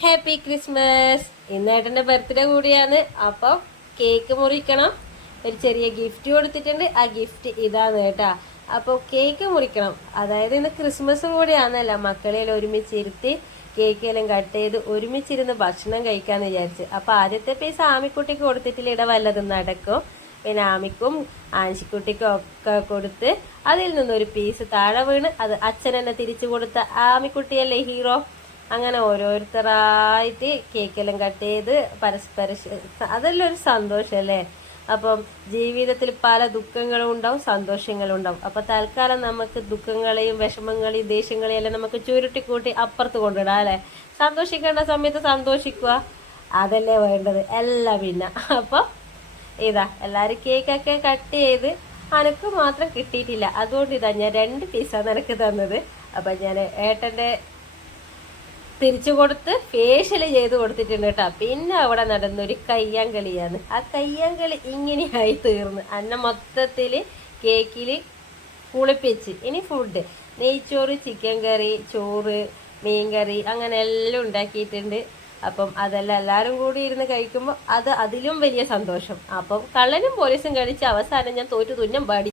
Happy Christmas. ഇന്ന് ഏട്ടൻ്റെ birthday കൂടിയാണ്. അപ്പോൾ കേക്ക് മുറിക്കണം. ഒരു ചെറിയ ഗിഫ്റ്റ് കൊടുത്തിട്ടുണ്ട്. ആ ഗിഫ്റ്റ് ഇതാണ് കേട്ടാ. അപ്പോൾ കേക്ക് മുറിക്കണം. അതായത് ഇന്ന് ക്രിസ്മസ് കൂടിയാണല്ല, മക്കളെല്ലാം ഒരുമിച്ചിരുത്തി കേക്കെല്ലാം കട്ട് ചെയ്ത് ഒരുമിച്ചിരുന്ന് ഭക്ഷണം കഴിക്കാന്ന് വിചാരിച്ച്. അപ്പോൾ ആദ്യത്തെ പീസ് ആമിക്കുട്ടിക്ക് കൊടുത്തിട്ടില്ല, ഇട വല്ലതും നടക്കും. പിന്നെ ആമിക്കും ആൻഷിക്കുട്ടിക്കും ഒക്കെ കൊടുത്ത് അതിൽ നിന്നൊരു പീസ് താഴെ വീണ് അത് അച്ഛനെന്നെ തിരിച്ചു കൊടുത്ത ആമിക്കുട്ടിയല്ലേ ഹീറോ. അങ്ങനെ ഓരോരുത്തരായിട്ട് കേക്കെല്ലാം കട്ട് ചെയ്ത് പരസ്പരം അതെല്ലാം ഒരു സന്തോഷമല്ലേ. അപ്പം ജീവിതത്തിൽ പല ദുഃഖങ്ങളും ഉണ്ടാവും, സന്തോഷങ്ങളും ഉണ്ടാവും. അപ്പൊ തൽക്കാലം നമുക്ക് ദുഃഖങ്ങളെയും വിഷമങ്ങളെയും ദേഷ്യങ്ങളെയും എല്ലാം നമുക്ക് ചുരുട്ടിക്കൂട്ടി അപ്പുറത്ത് കൊണ്ടിടാം അല്ലെ. സന്തോഷിക്കേണ്ട സമയത്ത് സന്തോഷിക്കുക, അതല്ലേ വേണ്ടത് എല്ലാം. പിന്നെ അപ്പൊ ഇതാ എല്ലാരും കേക്കൊക്കെ കട്ട് ചെയ്ത് അനക്ക് മാത്രം കിട്ടിയിട്ടില്ല. അതുകൊണ്ട് ഇതാ ഞാൻ 2 പീസാണ് എനിക്ക് തന്നത്. അപ്പൊ ഞാൻ ഏട്ടന്റെ തിരിച്ചു കൊടുത്ത് ഫേഷ്യൽ ചെയ്ത് കൊടുത്തിട്ടുണ്ട് കേട്ടോ. പിന്നെ അവിടെ നടന്നൊരു കയ്യാങ്കളിയാണ്. ആ കയ്യാങ്കളി ഇങ്ങനെയായി തീർന്ന് അന്ന മൊത്തത്തില് കേക്കില് കുളിപ്പിച്ച്. ഇനി ഫുഡ് നെയ്ച്ചോറ്, ചിക്കൻ കറി, ചോറ്, മീൻകറി അങ്ങനെ എല്ലാം ഉണ്ടാക്കിയിട്ടുണ്ട്. അപ്പം അതെല്ലാം എല്ലാവരും കൂടി ഇരുന്ന് കഴിക്കുമ്പോൾ അതിലും വലിയ സന്തോഷം. അപ്പം കള്ളനും പോലീസും കളിച്ച് അവസാനം ഞാൻ തോറ്റു തുന്നം പാടി.